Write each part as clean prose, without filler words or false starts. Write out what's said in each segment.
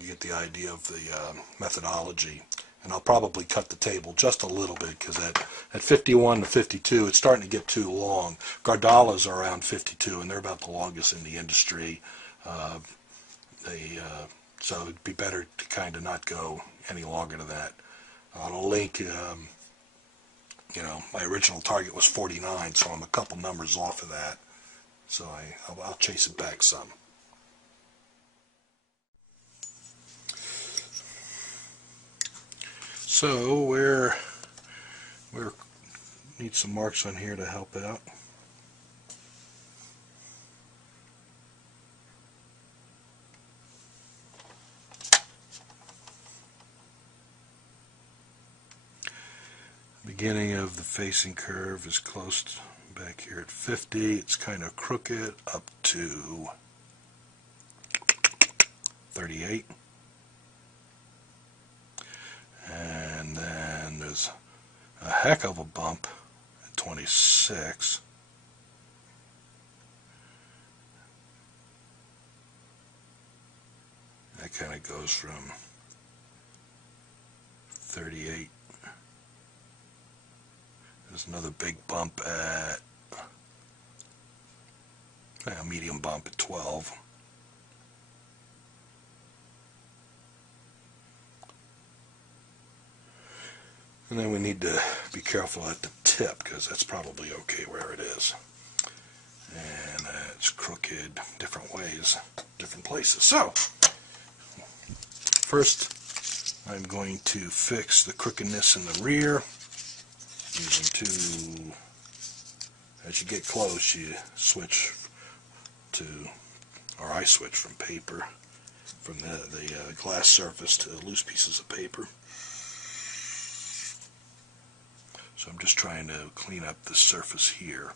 You get the idea of the methodology. And I'll probably cut the table just a little bit, because at 51 to 52, it's starting to get too long. Gardalas are around 52, and they're about the longest in the industry. So it'd be better to kind of not go any longer than that. I'll link, my original target was 49, so I'm a couple numbers off of that. So I'll chase it back some. So we need some marks on here to help out. Beginning of the facing curve is close back here at 50. It's kind of crooked up to 38. And then there's a heck of a bump at 26. That kind of goes from 38. There's another big bump at, a medium bump at 12. And then we need to be careful at the tip, because that's probably okay where it is. And it's crooked different ways, different places. So, first I'm going to fix the crookedness in the rear. Using two, as you get close, you switch to, or I switch from paper, from the glass surface to loose pieces of paper. So I'm just trying to clean up the surface here.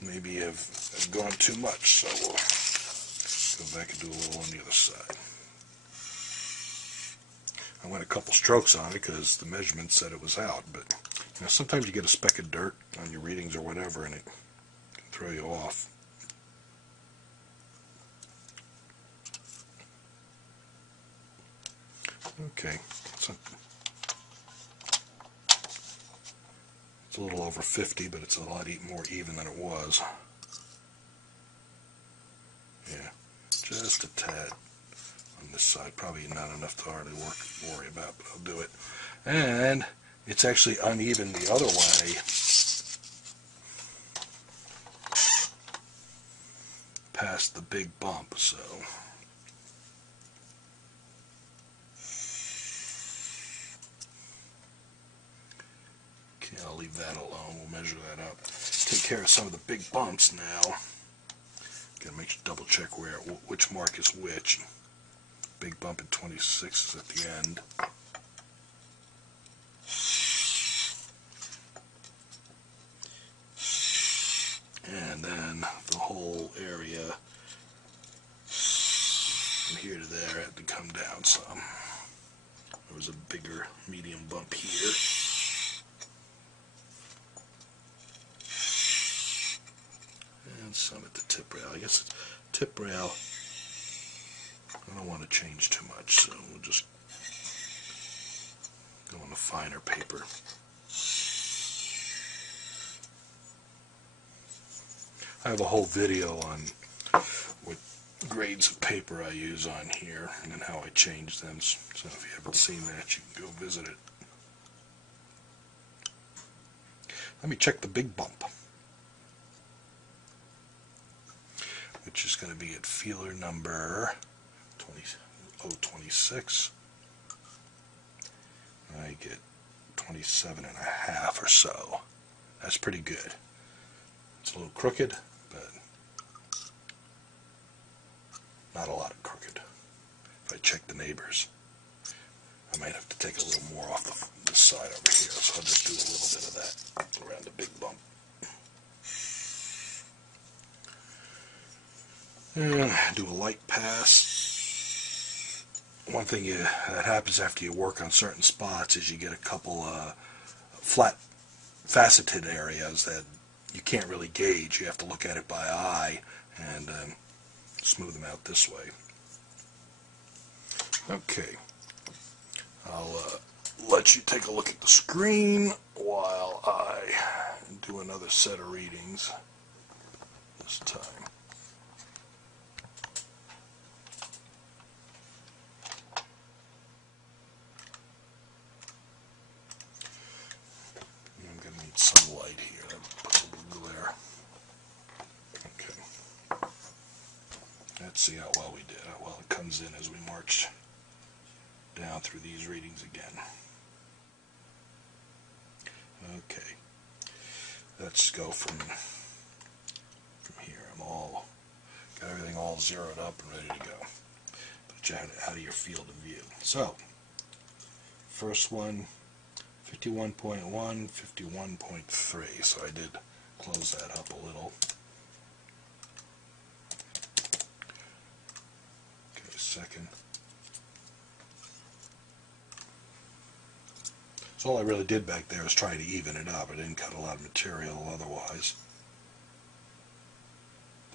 Maybe I've gone too much, so we'll go back and do a little on the other side. I went a couple strokes on it because the measurement said it was out, but sometimes you get a speck of dirt on your readings or whatever, and it can throw you off. Okay, so it's a little over 50, but it's a lot more even than it was. Yeah, just a tad on this side. Probably not enough to hardly worry about, but I'll do it. And it's actually uneven the other way. Past the big bump, so. Okay, I'll leave that alone. We'll measure that up. Take care of some of the big bumps now. Gotta make sure, double check which mark is which. Big bump at 26 is at the end. And then the whole area from here to there had to come down some. There was a bigger medium bump here. And some at the tip rail. I guess tip rail, I don't want to change too much, so we'll just go on the finer paper. I have a whole video on what grades of paper I use on here and how I change them, so if you haven't seen that, you can go visit it. Let me check the big bump, which is going to be at feeler number 026. I get 27.5 or so. That's pretty good. It's a little crooked, but not a lot of crooked. If I check the neighbors, I might have to take a little more off this side over here, so I'll just do a little bit of that around the big bump. And do a light pass. One thing that happens after you work on certain spots is you get a couple flat faceted areas that you can't really gauge. You have to look at it by eye and smooth them out this way. Okay, I'll let you take a look at the screen while I do another set of readings this time. I'm going to need some light here. Put a little glare. Okay. Let's see how well we did, how well it comes in as we march down through these readings again. Okay. Let's go from here. Got everything all zeroed up and ready to go. Put you out of your field of view. So, first one, 51.1, 51.3. So I did close that up a little. Okay, second. So all I really did back there was try to even it up. I didn't cut a lot of material otherwise.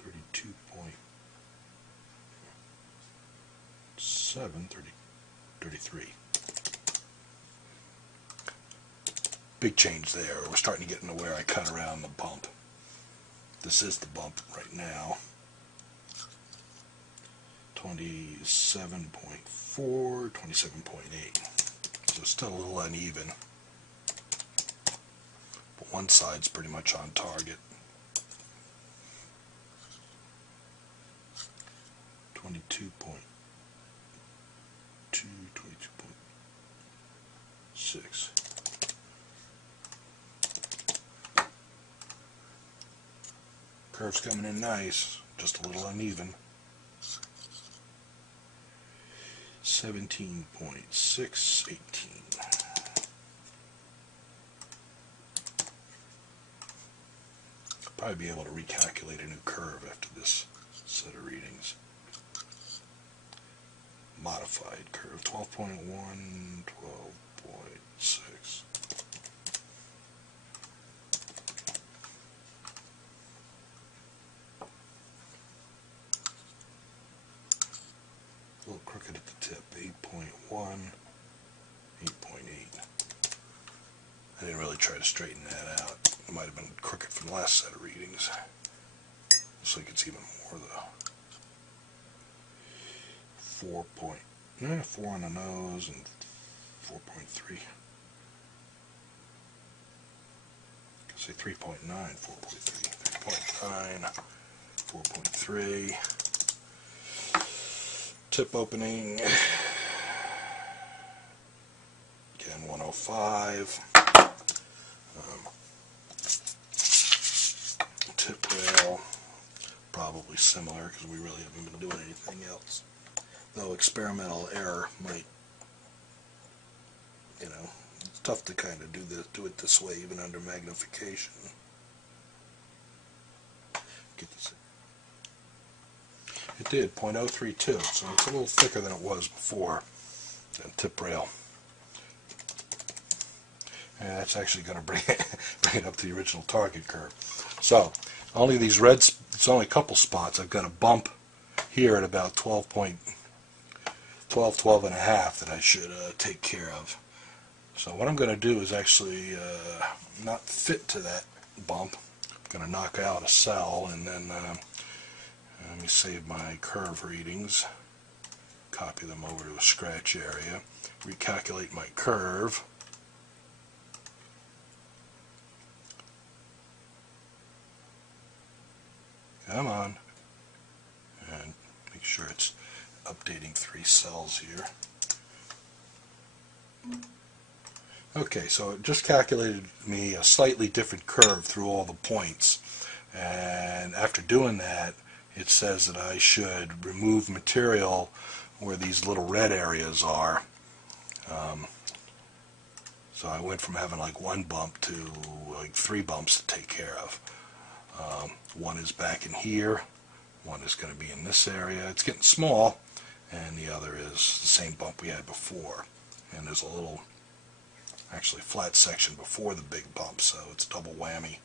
32.7, 33. Big change there. We're starting to get into where I cut around the bump. This is the bump right now. 27.4, 27.8. So still a little uneven. But one side's pretty much on target. 22.2, 22.6. Curve's coming in nice, just a little uneven. 17.6, 18. I'll probably be able to recalculate a new curve after this set of readings. Modified curve, 12.1, 12.6. A little crooked at the tip, 8.1, 8.8. I didn't really try to straighten that out. It might have been crooked from the last set of readings. Looks like it's even more though. 4 on the nose and 4.3. I say 3.9, 4.3, 3.9, 4.3. Tip opening, again 105. Tip rail, probably similar because we really haven't been doing anything else. Though experimental error might, it's tough to kind of do it this way even under magnification. Get this. It did 0.032, so it's a little thicker than it was before. And tip rail. And that's actually going to bring it up to the original target curve. So only these reds. It's only a couple spots. I've got a bump here at about 12 and a half that I should take care of. So what I'm going to do is actually not fit to that bump. I'm going to knock out a cell and then let me save my curve readings, copy them over to a scratch area, recalculate my curve. Come on. And make sure it's updating 3 cells here. Okay, so it just calculated me a slightly different curve through all the points. And after doing that, it says that I should remove material where these little red areas are. So I went from having like 1 bump to like 3 bumps to take care of. One is back in here, One is going to be in this area. It's getting small, and the other is the same bump we had before. And there's a little, actually flat section before the big bump, so it's a double whammy.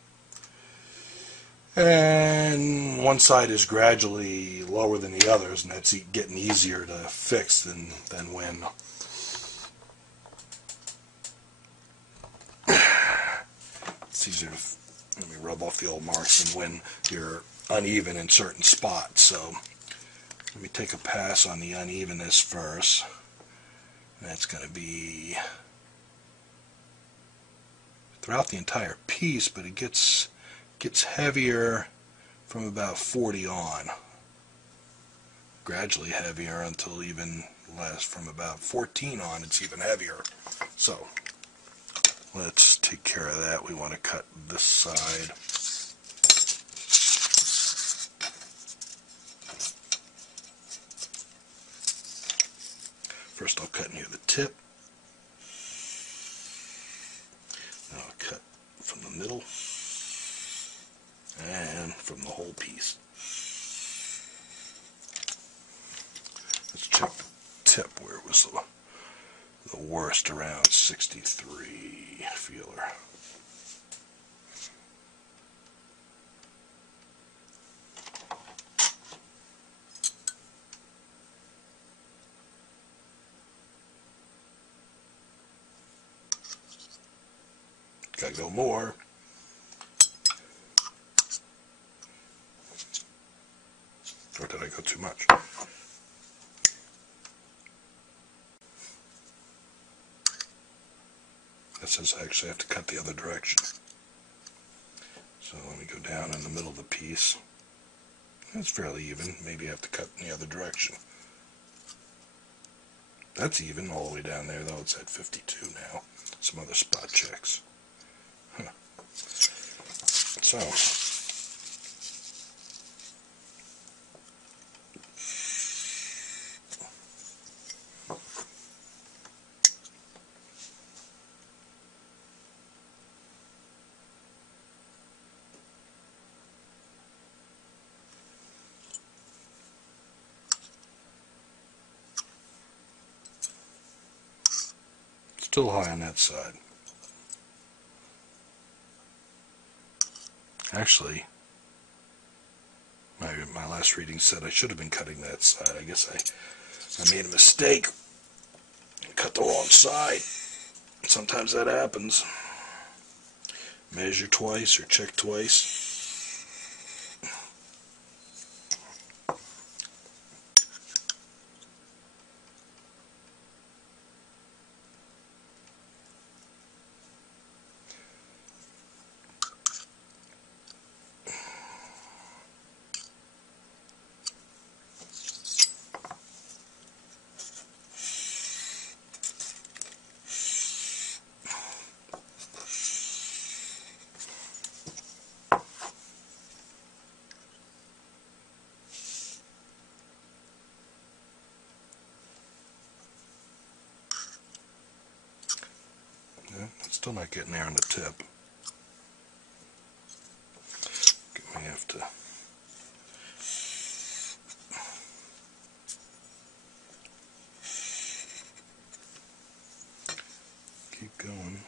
And one side is gradually lower than the others, and that's getting easier to fix than when it's easier to, let me rub off the old marks, than when you're uneven in certain spots. So let me take a pass on the unevenness first. That's going to be throughout the entire piece, but it gets heavier from about 40 on. Gradually heavier until even less, from about 14 on it's even heavier. So let's take care of that. We want to cut this side. First I'll cut near the tip. Then I'll cut from the middle and from the whole piece. Let's check the tip where it was the worst, around 63 feeler. Gotta go more. Or did I go too much? That says I actually have to cut the other direction. So let me go down in the middle of the piece. That's fairly even. Maybe I have to cut in the other direction. That's even all the way down there, though. It's at 52 now. Some other spot checks. Huh. So still high on that side. Actually, my last reading said I should have been cutting that side. I guess I made a mistake and cut the wrong side. Sometimes that happens. Measure twice or check twice. Still not getting there on the tip. We have to keep going.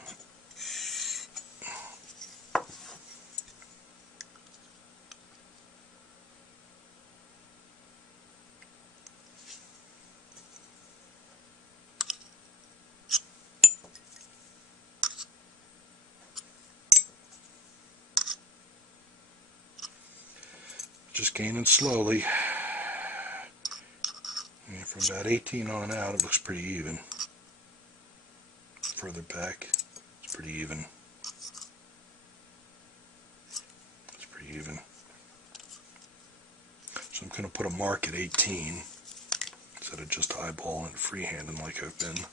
Just gaining slowly. And from about 18 on out, it looks pretty even. Further back, it's pretty even. It's pretty even. So I'm going to put a mark at 18 instead of just eyeballing it freehanding like I've been.